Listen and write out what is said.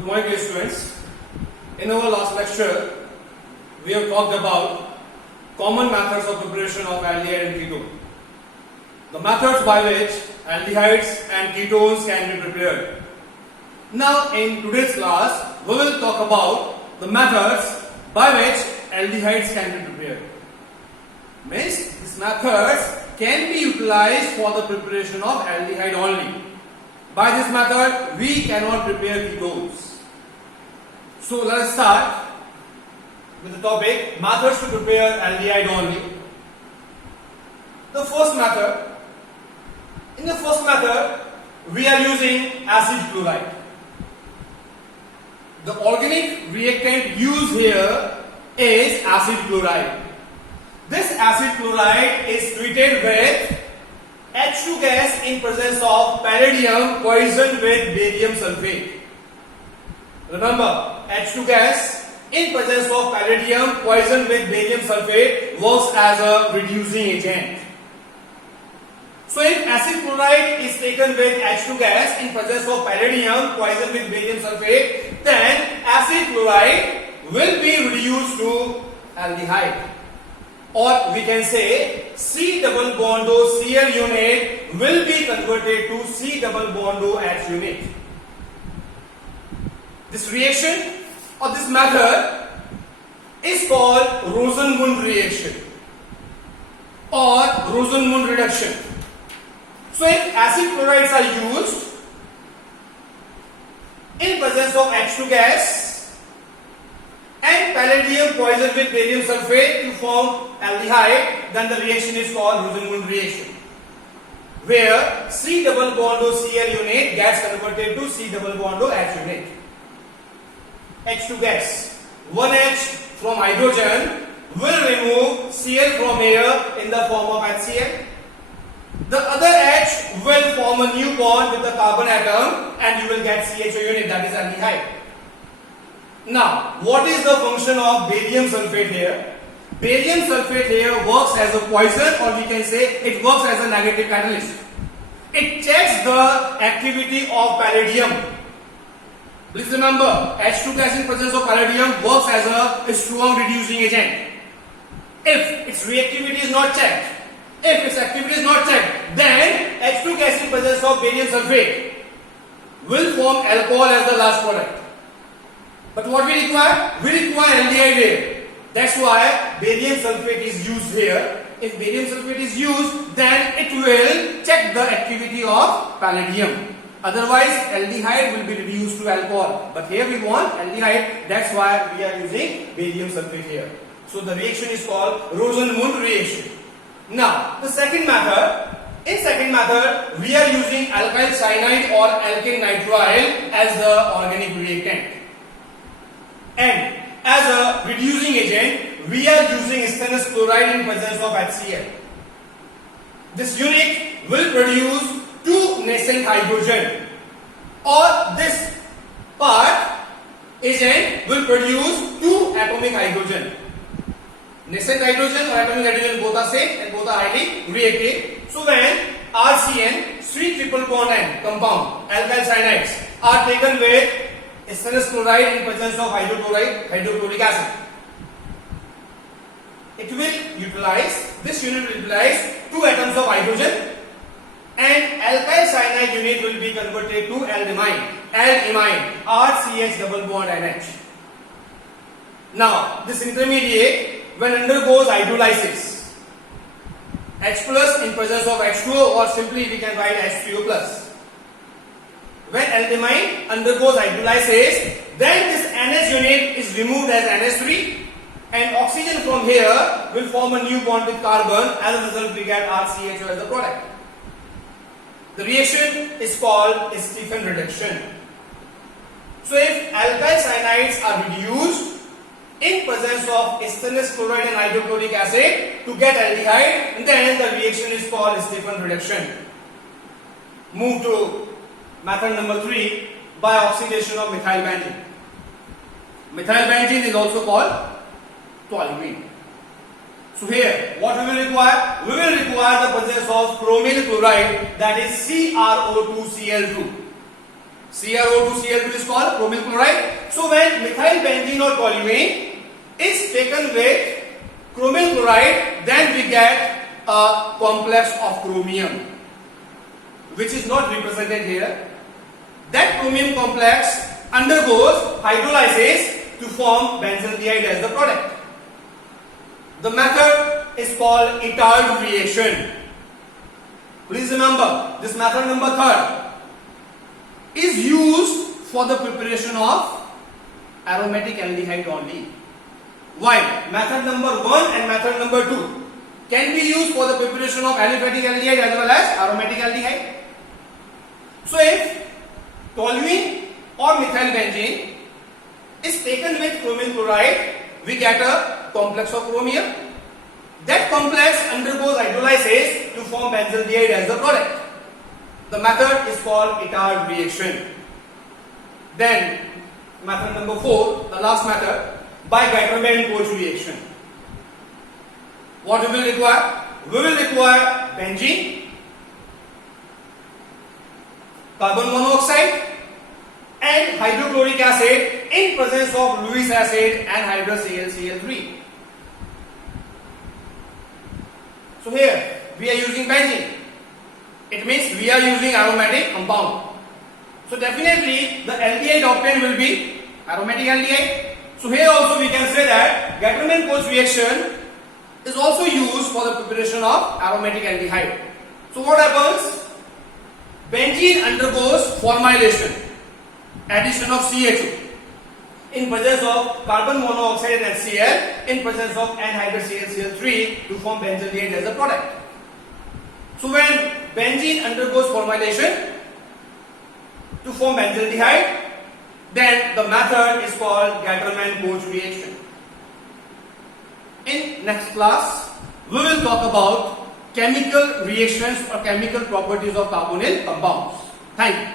Good morning, dear students. In our last lecture, we have talked about common methods of preparation of aldehyde and ketone. The methods by which aldehydes and ketones can be prepared. Now, in today's class, we will talk about the methods by which aldehydes can be prepared. Means, these methods can be utilized for the preparation of aldehyde only. By this method, we cannot prepare ketones. So let us start with the topic methods to prepare aldehyde only. The first method. In the first method, we are using acid chloride. The organic reactant used here is acid chloride. This acid chloride is treated with H2 gas in presence of palladium poisoned with barium sulfate. Remember, H2 gas in presence of palladium poisoned with barium sulfate works as a reducing agent. So if acid chloride is taken with H2 gas in presence of palladium poisoned with barium sulfate, then acid chloride will be reduced to aldehyde. Or we can say C double bond O Cl unit will be converted to C double bond O H unit. This reaction or this method is called Rosenmund reaction or Rosenmund reduction. So if acid chlorides are used in presence of H2 gas and palladium poisoned with barium sulfate to form aldehyde, then the reaction is called Rosenmund reaction, where C double bond O Cl unit gets converted to C double bond O H unit. H2 gas, 1H from hydrogen will remove Cl from air in the form of HCl. The other H will form a new bond with the carbon atom and you will get CHO unit, that is aldehyde. Now, what is the function of barium sulfate here? Barium sulfate here works as a poison, or we can say it works as a negative catalyst. It checks the activity of palladium. Please remember, H2 gas in presence of palladium works as a strong reducing agent. If its reactivity is not checked, if its activity is not checked, then H2 gas in presence of barium sulfate will form alcohol as the last product. But what we require? We require aldehyde here. That's why barium sulfate is used here. If barium sulfate is used, then it will check the activity of palladium. Otherwise, aldehyde will be reduced to alcohol. But here we want aldehyde. That's why we are using barium sulfate here. So the reaction is called Rosenmund reaction. Now, the second method. In second method, we are using alkyl cyanide or alkane nitrile as the organic reactant. And as a reducing agent, we are using stannous chloride in presence of HCl. This unit will produce two nascent hydrogen, or this part agent will produce two atomic hydrogen. Nascent hydrogen or atomic hydrogen both are same and both are highly reactive. So when RCN, 3 triple bond N compound, alkyl cyanides are taken with stannous chloride in presence of hydrochloric acid, it will utilize, this unit will utilize 2 atoms of hydrogen and alkyl cyanide unit will be converted to aldimine, RCH double bond NH. Now, this intermediate, when undergoes hydrolysis, H plus in presence of H2O, or simply we can write H3O plus. When aldimine undergoes hydrolysis, then this NH unit is removed as NH3 and oxygen from here will form a new bond with carbon. As a result, we get RCHO as a product. The reaction is called Stephan reduction. So if alkyl cyanides are reduced in presence of stannous chloride and hydrochloric acid to get aldehyde, then the reaction is called Stephan reduction. Move to method number 3, by oxidation of methyl benzene. Methyl benzene is also called toluene. So here, what we will require? We will require the presence of chromyl chloride, that is CrO2Cl2. CrO2 Cl2 is called chromyl chloride. So when methyl benzene or toluene is taken with chromyl chloride, then we get a complex of chromium, which is not represented here. That chromium complex undergoes hydrolysis to form benzaldehyde as the product. The method is called Itard reaction. Please remember, this method number 3rd is used for the preparation of aromatic aldehyde only. While method number 1 and method number 2 can be used for the preparation of aliphatic aldehyde as well as aromatic aldehyde. So if toluene or methyl benzene is taken with chromyl chloride, we get a complex of chromium. That complex undergoes hydrolysis to form benzaldehyde as the product. The method is called Itard reaction. Then method number 4, the last method, by Gaiterman-Koch reaction. What we will require? We will require benzene, carbon monoxide and hydrochloric acid in presence of Lewis acid and hydrous ClCl3. So here we are using benzene. It means we are using aromatic compound. So definitely the aldehyde obtained will be aromatic aldehyde. So here also we can say that Gaiterman-Koch reaction is also used for the preparation of aromatic aldehyde. So what happens? Benzene undergoes formylation, addition of CH2 in presence of carbon monoxide and HCl in presence of anhydrous ClCl3 to form benzaldehyde as a product. So when benzene undergoes formylation to form benzaldehyde, then the method is called Gaiterman-Koch reaction. In next class, we will talk about chemical reactions or chemical properties of carbonyl compounds. Thank you.